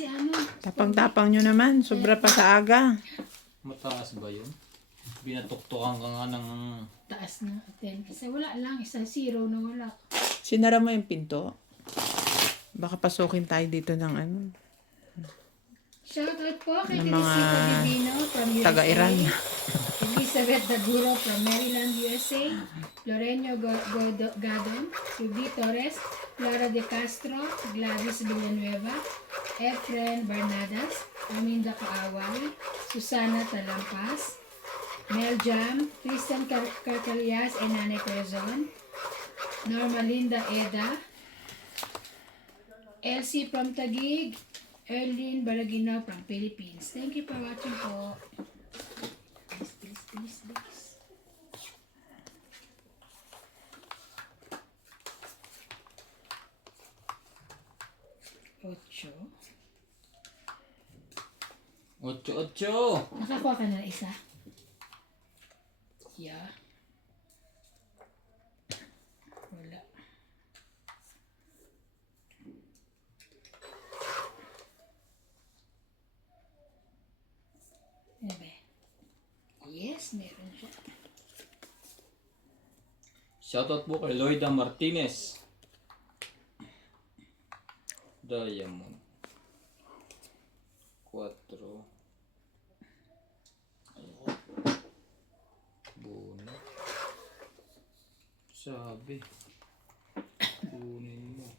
si ano. Tapang-tapang nyo naman. Sobra pa sa aga. Mataas ba yun? Binatuktukan ka nga ng... Taas na. 10. Isa wala lang. Isa 0 na wala. Sinara mo yung pinto. Baka pasukin tayo dito ng ano. Shoutout po kay Ng mga Teresita Divino from USA. taga-Iran. Elizabeth Daguro from Maryland, USA. Lorenzo Gadon. Ruby Torres. Clara De Castro. Gladys Villanueva. Efren Barnadas. Aminda Kaaway. Susana Talampas. Mel Jam. Christian Carcalias and Nane Corazon. Norma Linda Eda. Elsie from Taguig. Erlyn Baragino from Philippines. Thank you for watching po. Please. 8. 8. Nakakuha ka na isa? Yeah. Wala. Ebe. Yes, meron siya. Shoutout po kay Lloyda Martinez. Diamond. 4. Ayun. Bono. Sabi. Kunin mo.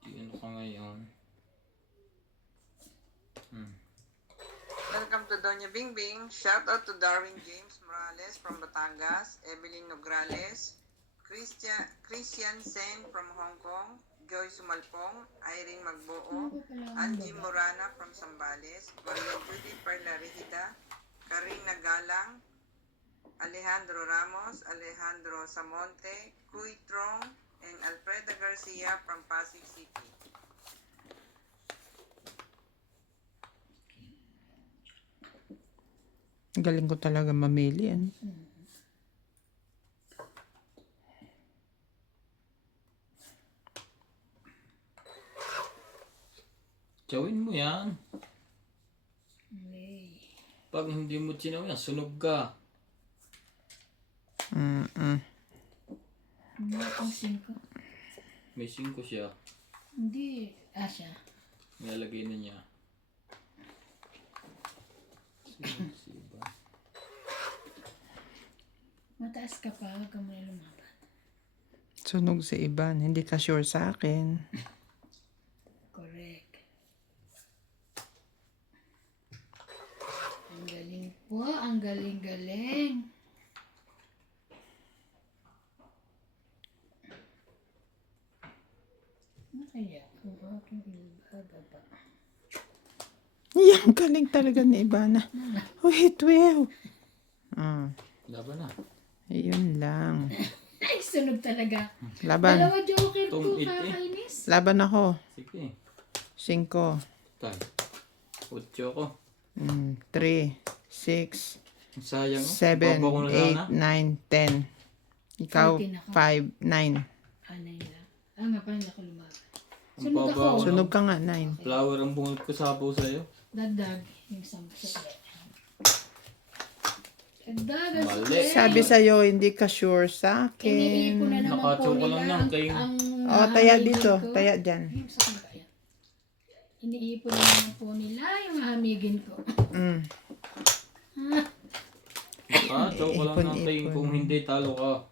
Tingnan ka ngayon. Welcome to Doña Bing Bing. Shout out to Darwin James Morales from Batangas, Evelyn Nograles, Christian Sen from Hong Kong, Joy Sumalpong, Irene Magboo, Angie Morana from Zambales, Maria Judith Parlarihida, Karina Galang, Alejandro Ramos, Alejandro Samonte, Cuy Trong, and Alfreda Garcia from Pasig City. Galing ko talaga mamili. Ano? Chawin mo yan. May. Pag hindi mo chinaw yan, sunog ka. Wala pang 5. May 5 siya. Hindi. Siya. Nilalagay na niya. Mataas ka pa. Huwag ka muna lumaban. Sunog sa iban. Hindi ka sure sa akin. Correct. Ang galing po. Ang galing-galing. Ano kaya? Ang aking ibababa. Yan, galing talaga ni Ibana. Wait, 12. Laban na. Ayun lang. Ay, sunog talaga. Laban. Dalawa joker to. Tungit eh. Kakainis. Laban ako. Sige. 5. Tay. 8 ko. 3, 6, Ang sayang. 7, Baba ko na lang, 8, 9, 10. Ikaw, 14 ako. 5, 9. Anay lang. Nga pala ako lumaban. Ang Sunog baba ako. ko. Sunog ka nga, 9. Flower ang bungot ko sabaw sa'yo. Dagdag. Yung sampo sa dagdag. ang Mali. sakit. Sabi sa'yo, hindi ka sure sa Iniipon na akin. naman po Nakatsuko lang nila ng king. Taya hahamigin dito. ko. Taya dyan. Ayun, sa kanila yan. Iniipon na naman po nila yung hahamigin ko. Nakatsuko lang ng Ipon-ipon. king kung hindi talo ka.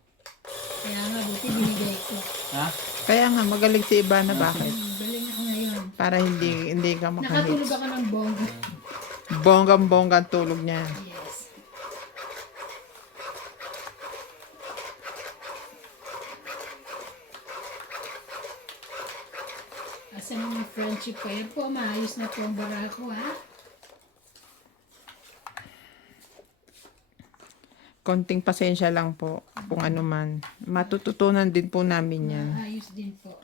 Kaya nga, buti binigay ko. Ha? Kaya nga, magaling si Ibana. Bakit? Galing ako ngayon. Para hindi ka Nakatulog makahits. ako ng bongga. Bonggang-bongga ang tulog niya. Yes. Asa mga friendship ko? Yan po, maayos na po ang barako, ha? Konting pasensya lang po kung ano man. Matututunan din po namin yan. Maayos din po.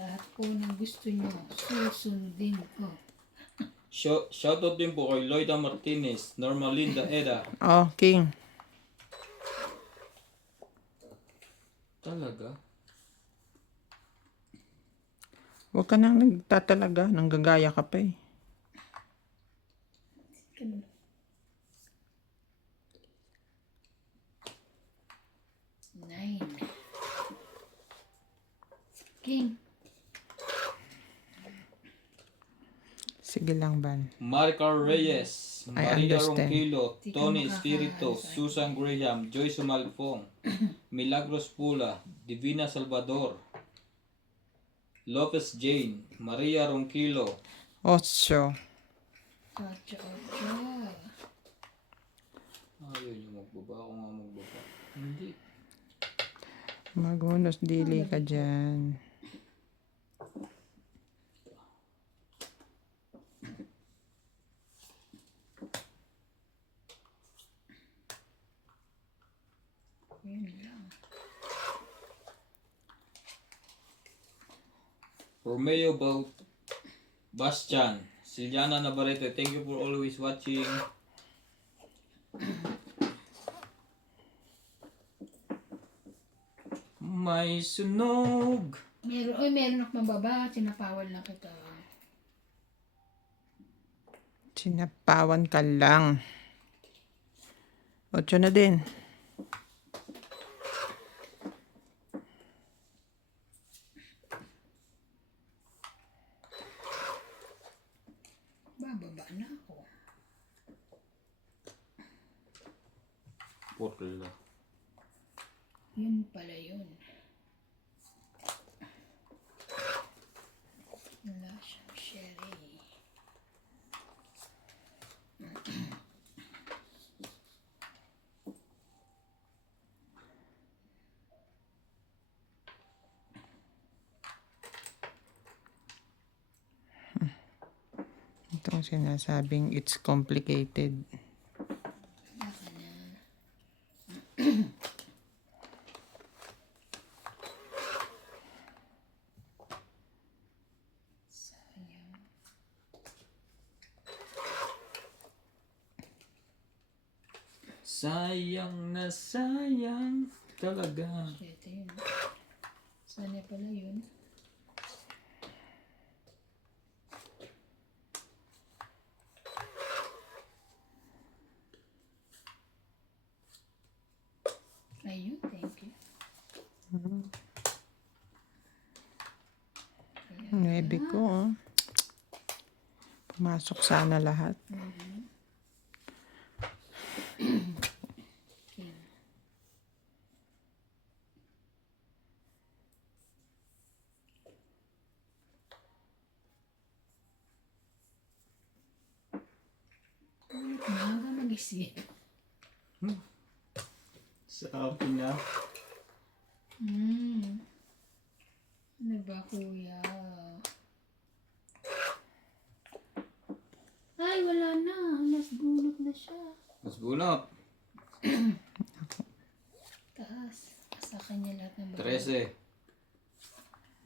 Lahat po ng gusto nyo, susundin ko. Shoutout din po kay Lloyda Martinez, Norma Linda Eda. Oh, King. Talaga? Huwag ka nang nagtatalaga. Nanggagaya ka pa eh. Ganun. Nine. King. Sige lang, Ban. Maricar Reyes, I Maria understand. Ronquillo, Di ka Tony makakaano Espiritu, sa akin. Susan Graham, Joyce Sumalfong, Milagros Pula, Divina Salvador, Lopez Jane, Maria Ronquillo, 8. Ocho. ayaw niyo magbaba, ako nga magbaba. Hindi. Magunos dili ka dyan. Yun lang. Romeo Bastian, Siliana Navarrete, thank you for always watching. May sunog. Meron akong mababa. Sinapawal lang kita. Sinapawan ka lang. 8 na din. Bababa na ako. Putla. Yun pala yun. Wala siyang sherry. Ito ang sinasabing it's complicated. Baka na. Sayang. Sayang na sayang talaga. Ito yun. Sana pala yun. Ayun, thank you. 9 ko, oh. Pumasok sana lahat. King. Maaga mag-isip. Sabi na. Ano ba, kuya? Ay, wala na. Nas bunot na siya. Mas bunot. Taas. Sa kanya lahat ng 13.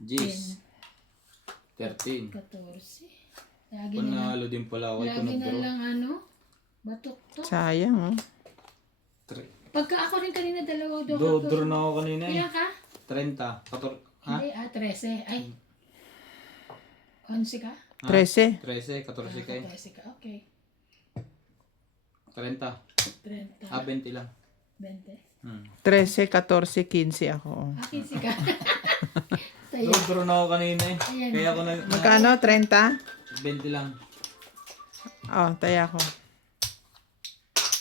Gis. 13. 14. Lagi na lang. Panalo din pala ako. Ito Lagi na nag-draw. lang ano. Batok to. Sayang, oh. Pagka ako rin kanina dalawa doon. Do-draw na ako kanina eh. Ilan ka? 30. 14. Ha? Hindi, 13. Ay. 11 ka? 13. 13. 14 kayo. 13 ka, okay. 30. 30. 20 lang. 20. 13, 14, 15 ako, oh. 15 ka. Tayo. Do-draw na ako kanina eh. Ayan. Kaya ako na... Magkano? 30? 20 lang. Oh, taya ko.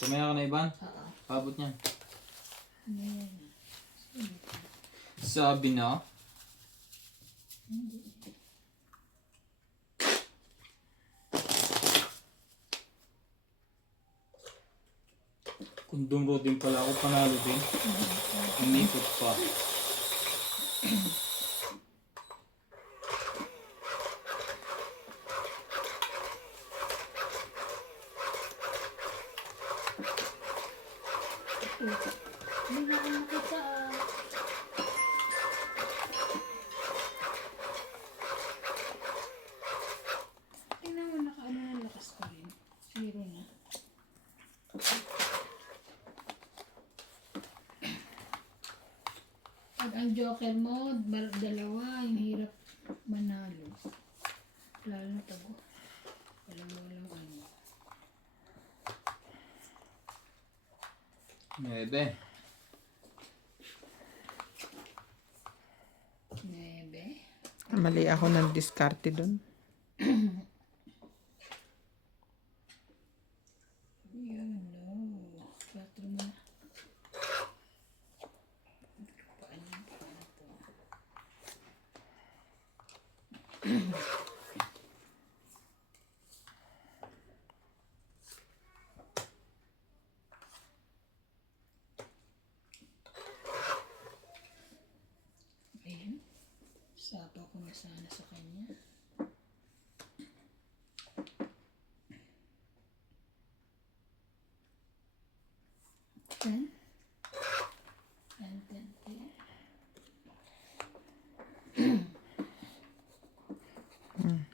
Tumaya ka na, Ivan? Oo. Pabot niyan. Ano yan? Sabi na. Kundong road din pala ako, panalo din. Umikot pa. Hindi na ako makita. Tingnan mo, nakaano na lakas ko rin. Zero na. Pag ang joker mo, dalawa, yung hirap manalo. Lalo na tago. Walang ano. 9. 9. Mali ako ng diskarte doon. Yun, no. 4 na. Paano to? Ayan. Sapa ko na sana sa kanya. Ten. 10.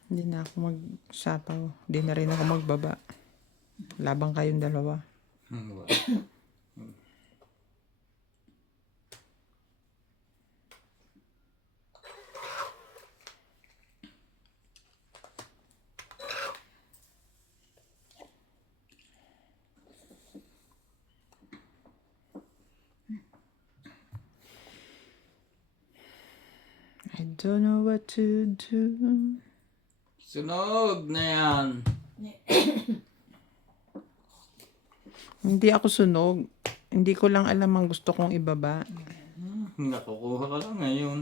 Hindi na ako magsapaw. Hindi na rin ako magbaba. Labang kayong dalawa. I don't know what to do. Sunog na yan. Hindi ako sunog. Hindi ko lang alam ang gusto kong ibaba. Nakukuha ka lang ngayon.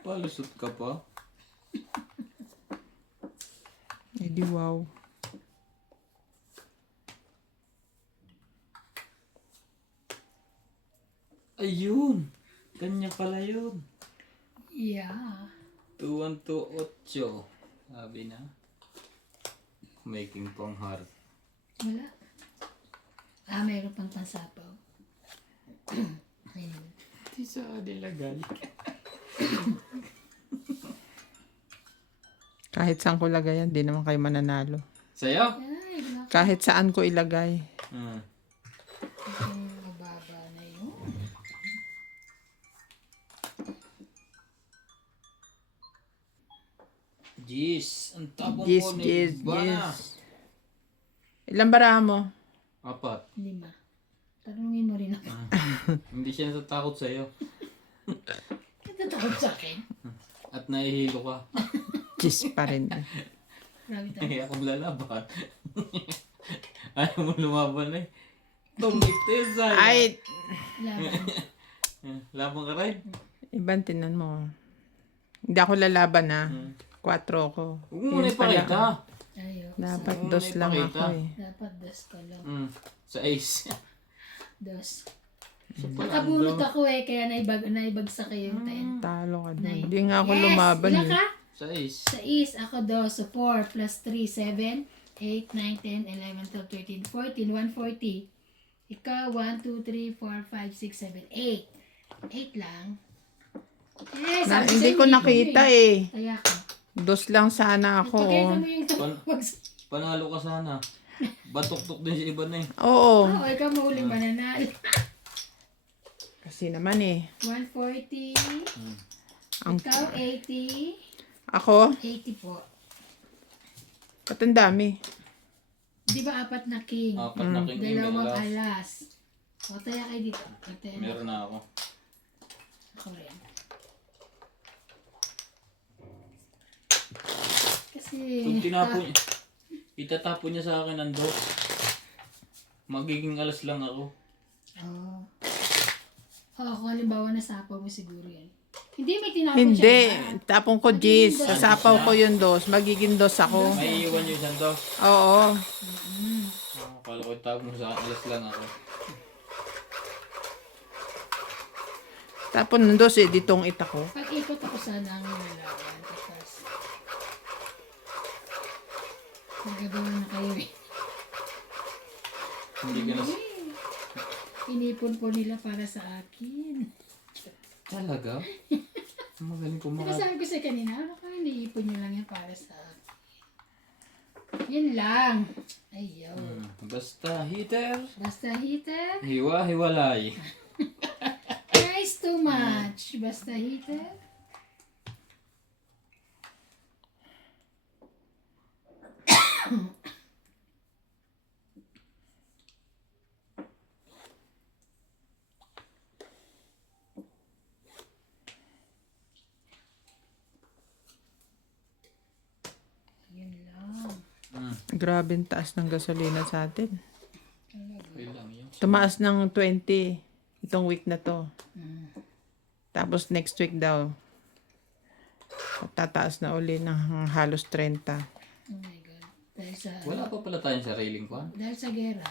Palusot ka pa. Eh di wow. Ayun. Kanya pala yun. Yeah. 2128. Sabi na. Making pang heart. Wala. Mayroon pang pansapaw. Ayun. Di sa nilagay. Kahit saan ko lagay yan, di naman kayo mananalo. Sa'yo? Ay, wala Kahit saan ko ilagay. kang mababa na yun. Jeez. Ang tapong Yes, ko ni yes, Bana. yes. Ilang baraha mo? 4. 5. Tanungin mo rin ako. Hindi siya natatakot sa'yo. Natatakot sa akin. At nahihilo ka. Cheese pa rin. Grabe tayo. Ay, akong lalaban. Ayaw mo lumaban eh. Tumitis ay. Ay, Laban. Laban ka rin? ibang tinan mo. Hindi ako lalaban ha. 4 ako. Huwag mo muna ipakita. Ayaw. Dapat Saan mo 2 lang naipakita? ako eh. Dapat dos ka lang. Sa ace. Dos. Nakabunot ako eh, kaya naibagsak ko yung 10. Talo ka doon. Nine. Hindi nga ako Yes! lumaban Ilan eh. ka? Sa ace. Sa is, ako dos. So 4 plus 3, 7, 8, 9, 10, 11, 12, 13, 14, 140. Ikaw, 1, 2, 3, 4, 5, 6, 7, 8. 8 lang. Eh, sabi Hindi sa'yo, ko nakita eh. Kaya ka. 2 lang sana ako. Pakita mo yung Panalo ka sana. Batok-tok din si iba na eh. Oo. Oo, ikaw mahuling mananalo. Kasi naman eh. 140. Ang- Ikaw, 80. Ako, 80 po. ba't ang dami? Di ba 4 na king? Apat na king Dalawang alas. alas. O, taya kayo dito. Taya na Meron na ako. ako rin. Kasi... Kung tinapon niya, itatapon niya sa akin ang dos. Magiging alas lang ako. Oo. Oo, kung halimbawa nasapaw mo siguro yan. Hindi, may tinapon Hindi. siya. Tapong ko, Jis. Sasapaw ko yung 2. Magiging 2 ako. May iwan yung isang dos. Oo. Kala ko itapon mo sa akin, alas lang ako. Tapon ng 2 eh. Ditong ita ko. Pag-ikot ako sana ang nilalawan. Tapos, nagagawa na kayo eh. Hindi ka na... Inipon po nila para sa akin. Talaga? Magaling Diba kumaka... sabi ko sa kanina, baka iniipon nyo lang yan para sa akin. Yun lang. Ayaw. Basta heater. Basta heater. Hiwa-hiwalay. Nice too much. Basta heater. Yun lang. Grabe ang taas ng gasolina sa atin. Okay lang yun. Tumaas ng 20 itong week na to. Tapos next week daw, tataas na uli ng halos 30. Oh my God. Dahil sa, Wala pa pala tayong sariling kwan. dahil sa gera.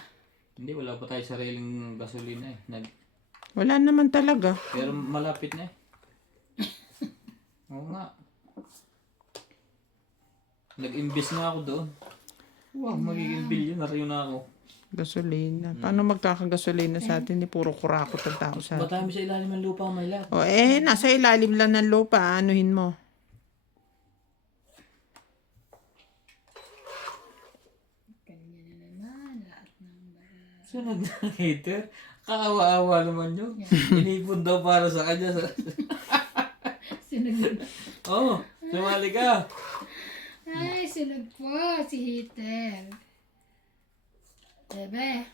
Hindi, wala pa tayong sariling gasolina eh. Wala naman talaga. Pero malapit na eh. Oo nga. Nag-invest nga ako doon. Wow, magiging billionaire na ako. Gasolina. Paano magkakagasolina sa atin? Puro kurakot ang tao sa atin. Matami sa ilalim ng lupa, may lahat. O nasa ilalim lang ng lupa. Anuhin mo. Kanya na naman. Lahat ng bara. Sunod na hater. Kaawa-awa naman yun. Inipon daw para sa kanya. Sinag Oo, sumali ka. Ay, sinag po si Heater. Bebe.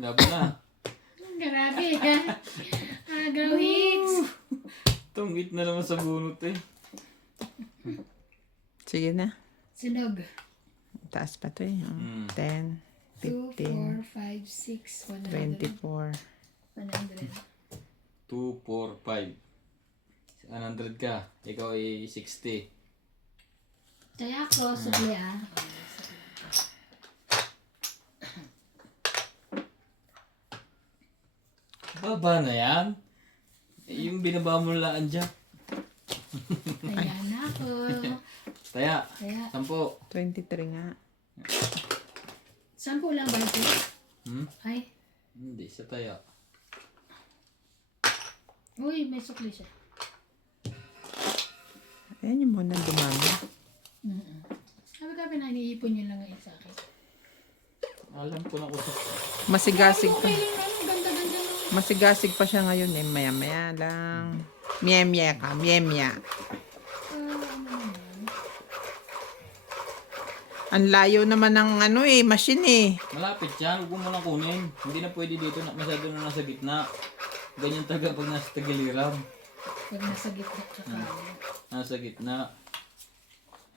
Laban na. Grabe ha. Agaw hits. Tunggit na naman sa bunot eh. Sige na. Sinog. Taas pa to eh. 10, 2, 15, 4, 5, 6, 24. 100. 2, 4, 5. 100 ka. Ikaw ay 60. Kaya ako, sukli ah. Baba na yan. Yung binaba mo laan dyan. Kaya na ako. Taya. Kaya, 10. 23 nga. 10 lang ba ito? Hmm? Ay, Hindi, sa taya. uy, may sukli siya. Ayan yung muna dumami. Sabi ka, pinaniipon nyo lang ngayon sa akin. Alam ko na kung sa... Masigasig pa. Okay lang naman, ganda-ganda naman. Masigasig pa siya ngayon eh. Maya-maya lang. Mia-mia ka. Mia-mia. Ano naman? Ang layo naman ng machine eh. Malapit yan. Huwag mo munang kunin. Hindi na pwede dito. Masyado na nasa gitna. Ganyan talaga pag nasa tagiliran. Pag nasa gitna ka kaya. Nasa gitna.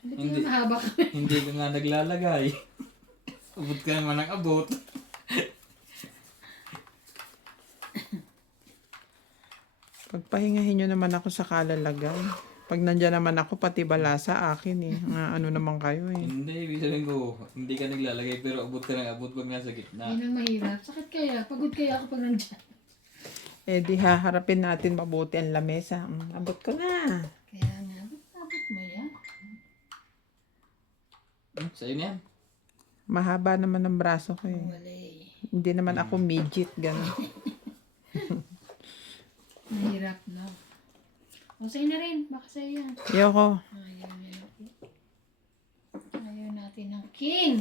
Hindi Hindi. ka mahaba ka. Hindi ka nga naglalagay. Abot ka naman ng abot. Pagpahingahin nyo naman ako sa kalalagay. Pag nandyan naman ako, pati balasa akin eh. Nga ano naman kayo eh. Hindi, ibig sabihin ko, hindi ka naglalagay pero abot ka ng abot pag nasa gitna. Yan ang mahirap. Sakit kaya. Pagod kaya ako pag nandyan. Eh di haharapin natin mabuti ang lamesa. Abot ko na. Kaya nga, abot mo yan. Sa'yo na yan. Mahaba naman ang braso ko eh. Wala eh. Hindi naman ako midget, gano'n. Mahirap na. O sa'yo na rin. Baka sa'yo yan. Ayoko. Ayaw niya natin. Ayaw natin ng king.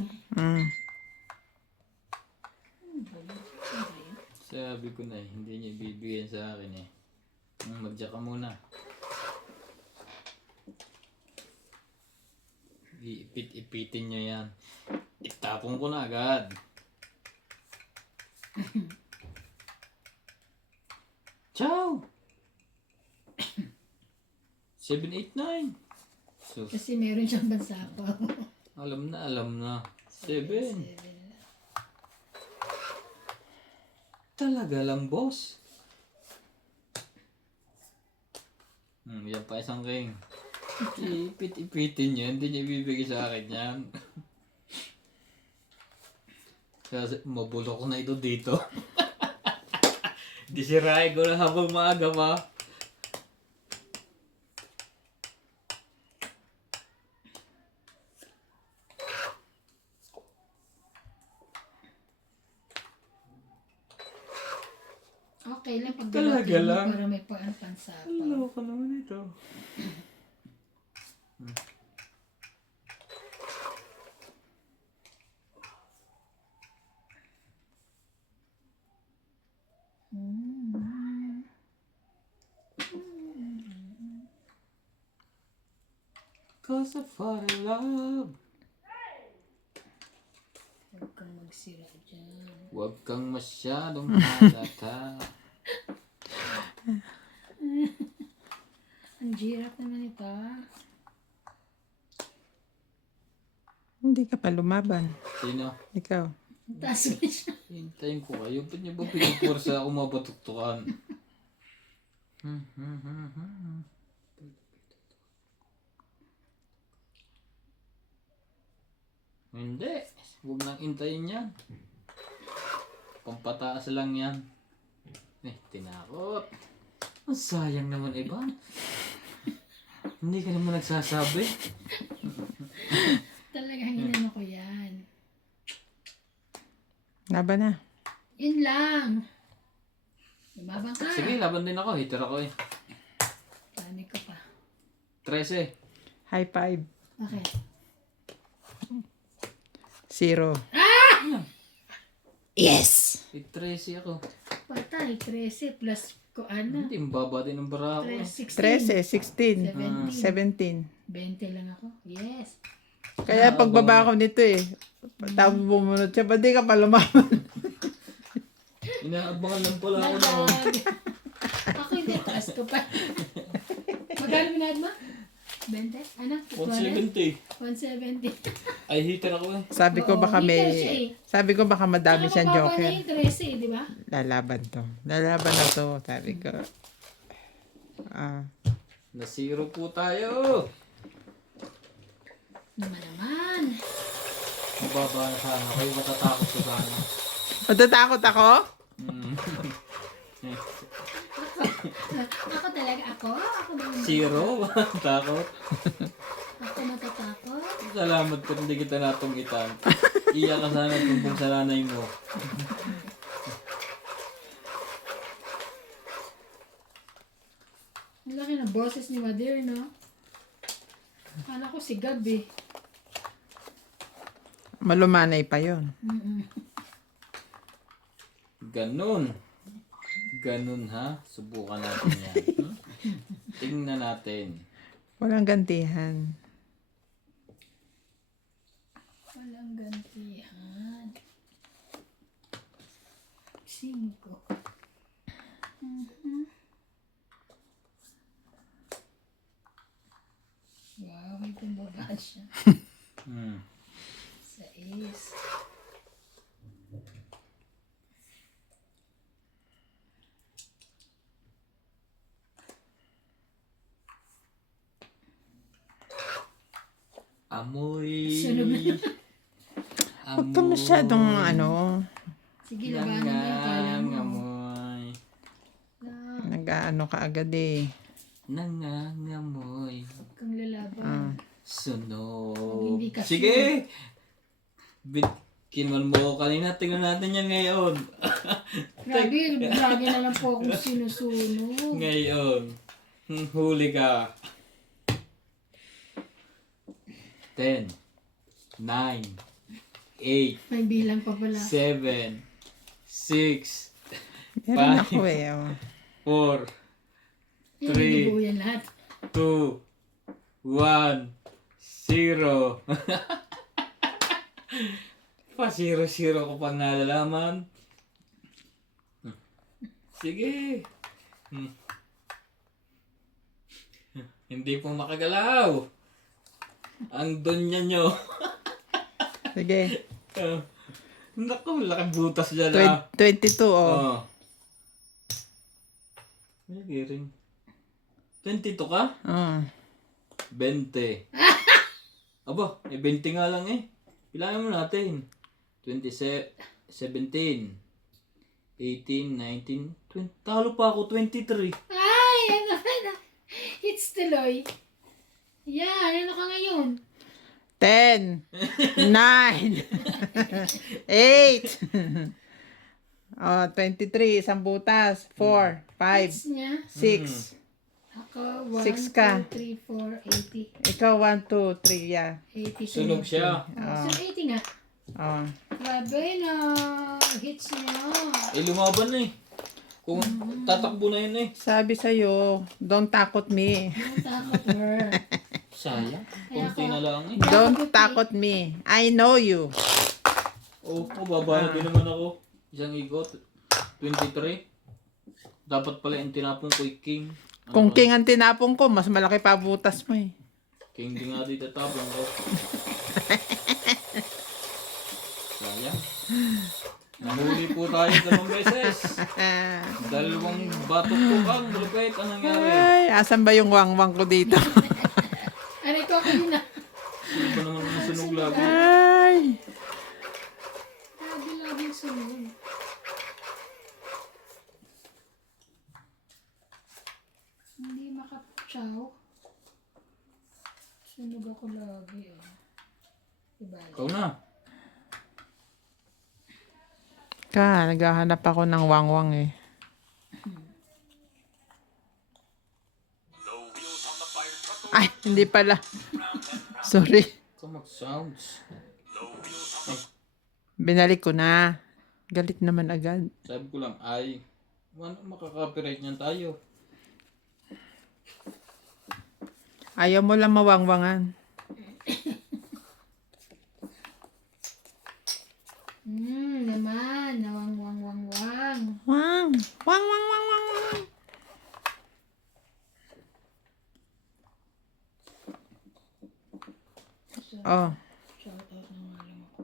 Sabi ko na eh, hindi niya ibibigyan sa akin eh. Magdiya ka muna. Iipit-ipitin niyo yan. Itapon ko na agad. Ciao! 7, 8, 9. So, Kasi meron siyang bansapaw. alam na. 7. Talaga lang, boss. Yan pa isang ring. Ipit-ipitin niya, hindi niya ibibigay sa akin yan. Kasi mabulok ko na ito dito. Disirahin ko na habang maaga pa. Okay lang pag Talaga dalating mo lang? para may pansapaw. Ano ka naman ito? 'Cause I fall in love. Huwag kang magsira dyan. Huwag kang masyadong halata. Ang hirap naman ito. Hindi ka pa lumaban. Sino? Ikaw. Ang taas mo siya. Hintayin ko kayo. Ba't niyo ba pinupursa ako mabatuktukan? Hindi. Huwag nang intayin yan. Pampataas lang yan. Tinakot. Ang sayang naman, Ivan. Hindi ka naman nagsasabi. Talagang inano ko yan. Laban na. Yun lang. Lumabang ka. Sige, laban din ako. Hater ako eh. Dami ko pa. 13. High five. Okay. 0. Yes! 13 ako. Patay. 13 plus ko ano. Hindi, mababa din ang bara ako. 16. 13, 16, 17. 17. 20 lang ako. Yes. Kaya pagbaba ko nito eh. Tapos bumunod siya. Ba't di ka pa lumaban? Inaabangan lang pala ako noon. Nalag. Ako hindi. Taas ko pa. Magkano binahad mo? 20? Ano? 170. 170. Ay, hater ako eh. Sabi ko Oo, baka hindi ka siya may... eh. Sabi ko baka madami siyang Saka mababa joker. na yung 13, di ba? Lalaban to. Lalaban na to. Sabi ko. Na zero po tayo. Naman. Mababa na sana. Kayo matatakot ko sana. Matatakot ako? Ako talaga. Ako ba yung Zero? Takot? Ako matatakot? Salamat ko hindi kita natunggitan. Iyak ka sana tumbong sa nanay mo. Ang laki ng boses ni Wadir, no? Akala ko si Gab eh. Malumanay pa yon. Ganun. Ganun ha. Subukan natin yan. Tingnan natin. Walang gantihan. Walang gantihan. 5. Wow, may tumaba siya. 6. Amoy. Sunog na. Huwag ka masyadong ano, Sige, labanan mo yung kala mo. Nangangamoy. nag-ano ka agad eh. Nangangamoy. Huwag kang lalaban. Sunog. Hindi ka Sige! Kinman mo kanina. Tingnan natin yan ngayon. Grabe, lagi na lang po akong sinusunog. Ngayon. Huli ka. 10, 9, 8, May bilang pa pala. 7, 6, Meron Bye. ako eh. Oh. 4, Hindi po yan lahat. 2, 1, 0. Pa-0-0 ko pang nalalaman. Sige. Hindi po makagalaw. Ang donya nyo. Sige. Naku, laking butas dyan ah. 22 oh. May giring. 22 ka? 20. Aba, 20 nga lang eh. Bilangin mo natin. 17, 18, 19, 20. Talo pa ako, 23. Ay, ano na. It's tuloy. Yan, ano ka ngayon? 10, 9, 8, 23, isang butas, 4, 5, It's niya. 6. Ako, 1, 6 ka. 2, 3, 4, 80. Ikaw, 1, 2, 3, yeah. 80 Sunog siya. So, 80 nga. Oh. Grabe na. Hits niya. Eh, lumaban na eh. Kung tatakbo na yun eh. Sabi sa'yo, don't takot me. Ang takot her. Sayang. Kaya Kunti na lang eh. Don't takot me. I know you. Oh, babayad din naman ako. Isang ikot. 23. Dapat pala yung tinapong ko ay king. Kung king ang tinapong ko, mas malaki pa butas mo eh. King din nga dito tapong ko. Sayang. Nahuli po tayo 2 beses. Dalawang batok ko kang malupit. Anong nangyari? Ay, asan ba yung wangwang ko dito? Aray ko, kayo na. Sino ba naman ang sunog lagi? Ay. Lagi-laging sunod. Hindi makapchaw. Sunog ako lagi. Oh. Diba? Ikaw na. Naghahanap ako ng wangwang eh. Ay, hindi pala. Sorry. Ikaw mag-sounds. Binalik ko na. Galit naman agad. Sabi ko lang ay, makaka-copyright niyan tayo. Ayaw mo lang mawangwangan. Naman. Nawang-wang-wang-wang. Wang. Wang, wang, wang, wang, wang. Oh. Shout out ng alam ako.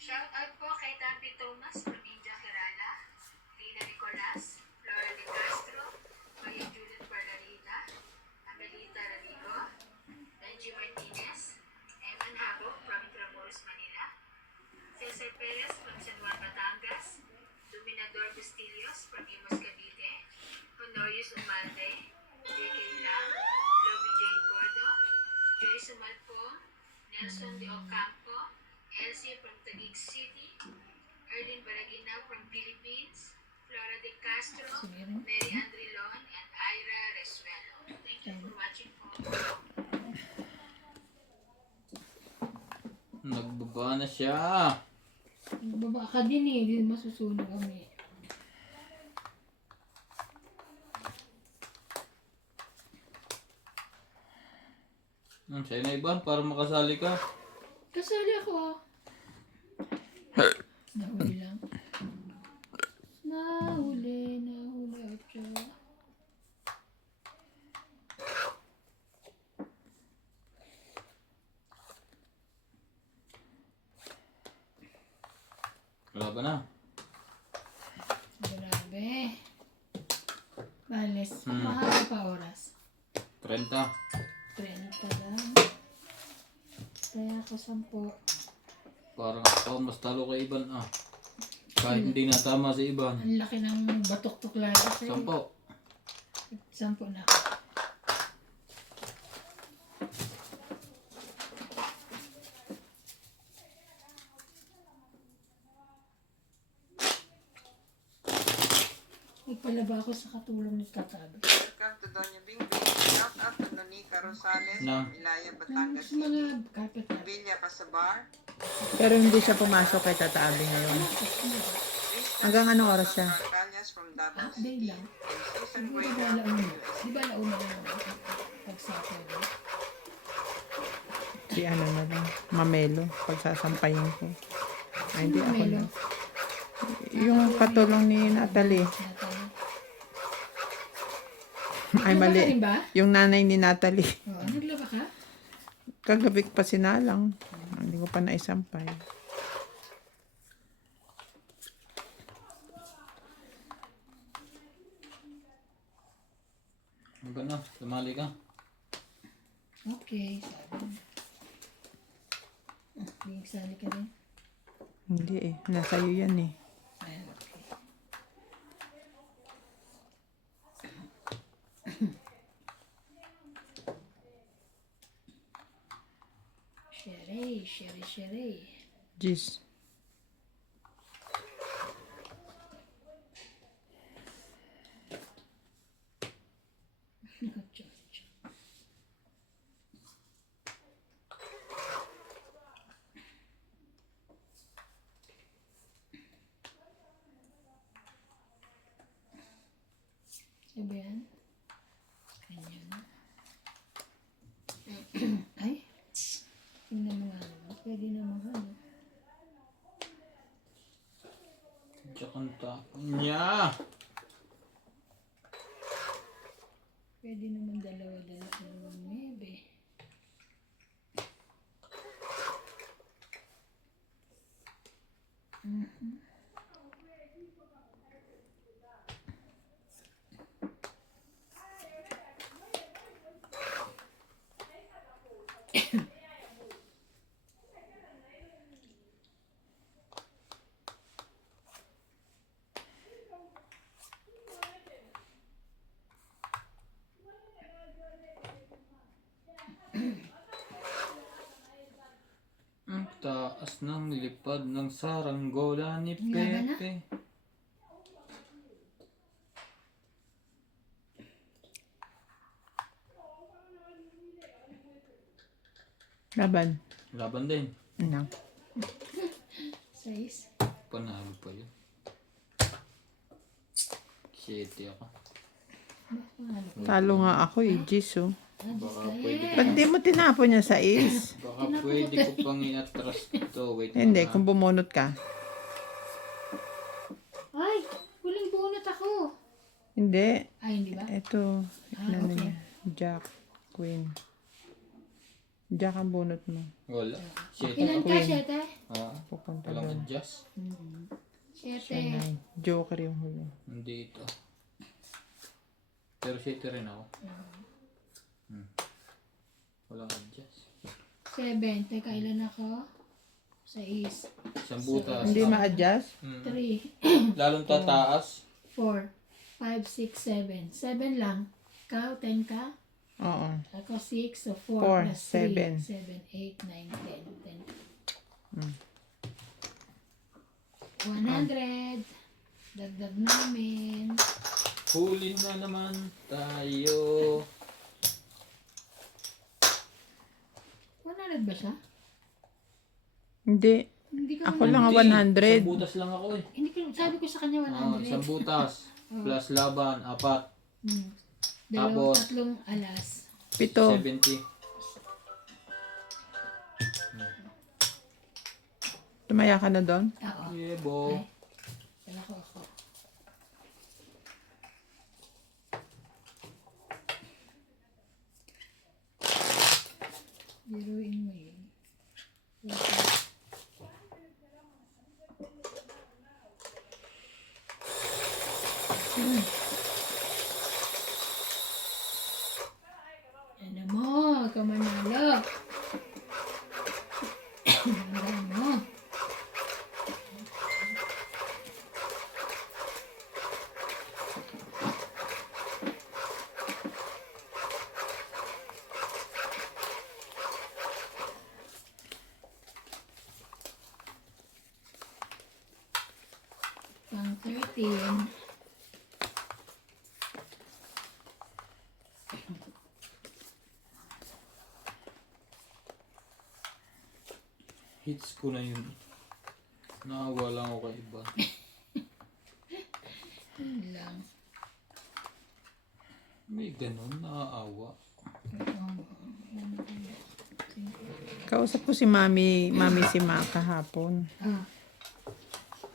Shout out po kay Tapi Thomas from India Kerala, Lina Nicolas, Flora De Castro, Maya Juliet Margarita, Amelita Radigo, Benji Martinez, Eman Habok from Intramuros, Manila, Cesar Perez from San Juan, Batangas, Dominador Bustillos from Imus, Cavite, Honorius Umalde, J.K. Lam, Lovi Jane Gordo, Joyce Umalpong, Nelson De Ocampo, Elsie from Taguig City, Erlin Balagina from Philippines, Flora De Castro, Sige rin. Mary Andrilon, and Ira Resuelo. Thank you for watching po. Nagbaba na siya. Baba ka din eh. Hindi masusunog kami. Sa'yo na iba, para makasali ka. Kasali ako. Nahuli lang. Nahuli. Ocho. Wala ba na? Grabe. Bales. Mahaba pa oras. 30. 30 lang. Kaya ako 10. Parang ako mas talo kay Iban ah. Kahit hindi natama si Iban. Ang laki ng batok-tok lang kasi. 10. 10 na ako. Nagpalaba ako sa katulong ni Katabi. Welcome to Doña Bingbing. Shout out to Donica Rosales Na. from Ilaya, Batangas Sa mga City. carpet na. Villa Pasabar. Pero hindi siya pumasok kay Tata Abby ngayon. Hanggang anong oras siya? Carcalias from Davao Day City. lang. And Susan Di ba Guerra. alauna? Di ba alauna lang pag Saturday? Si ano na lang. Mamelo. Pagsasampayin ko. Ay, hindi ako Mamelo? na. Yung katulong ni Natalie. Natalie. Ay, Naglaba ka mali. rin ba? Yung nanay ni Natalie. Oo, naglaba ka? Kagabi pa sinalang. Hindi ko pa naisampay. Hanggang na, sumali ka. Okay, sabi. Sali ka rin. Hindi eh. Nasa iyo yan eh. Ayan, okay. Sherry. Jeez. Nya! Pwede naman dalawang 9. Ang taas ng lipad ng saranggola ni Laban na? Pepe. Laban. Laban din. Ano? 6. Panalo pa yun. 7 ako. Talo nga ako eh, Jis oh. Baka pwede, Ba't di mo tinapon niya sa is? baka pwede ko pang i-atras ito. Wait Hindi, lang, ha? kung bumunot ka. Ay, huling bunot ako. Hindi. Ay, hindi ba? Ito. Ano okay. niya? Jack. Queen. Jack ang bunot mo. Wala. 7. Ilan ka, Queen. 7? Ah, Pupunta walang doon. adjust. 7. Siya 9. Joker yung huli. Hindi ito. Pero 7 rin ako. Walang adjust. 7. Teka, ilan ako? 6. Isang butas. Hindi ma-adjust? 3. Lalong tataas. 4. 5, 6, 7. 7 lang. Ikaw, 10 ka? Oo. Ako 6. So 4 4, plus 3. 7, 8, 9, 10. 100. Dagdag namin. Huli na naman tayo. 100 ba siya? Hindi. Hindi ka Ako lang ang 100. Isang butas lang ako eh. Hindi ko, sabi ko sa kanya Isang 100. butas. Plus laban, 4. Tapos, Tatlong alas. 7. 70. Tumaya ka na doon? Oo. Yebo. Ay, wala ko ako. Biruin mo yun. Ano mo? Ikaw manalo. Ano mo? Pang 13. Hits ko na yun. Naawa lang ako kay iba. Yun lang. May ganun, naaawa. Kausap ko si Mami si Ma kahapon. Ah,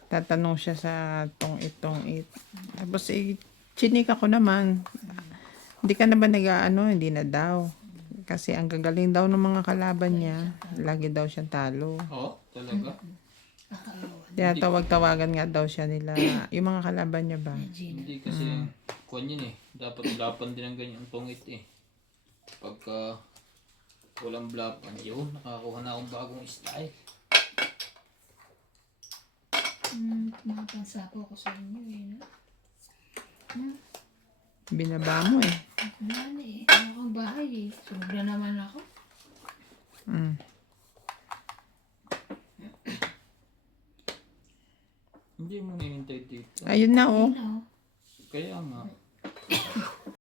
Tatanong siya sa itong it. Tapos chinika ko naman. Hindi ka na ba hindi na daw. Kasi ang gagaling daw ng mga kalaban niya. Lagi daw siyang talo. Oo, talaga. Kaya tawag-tawagan nga daw siya nila. Yung mga kalaban niya ba? Hindi kasi kwan yun eh. Dapat blapan din ang ganyang tungit eh. Pagka walang blapan, yun, nakakuha na akong bagong style. Mapansapo ako sa inyo eh. No? Binaba mo eh. Wala na eh. Ano akong bahay eh. Sobra naman ako. Mm. Hindi mo nihintay dito. Ayun na oh. Ayun na,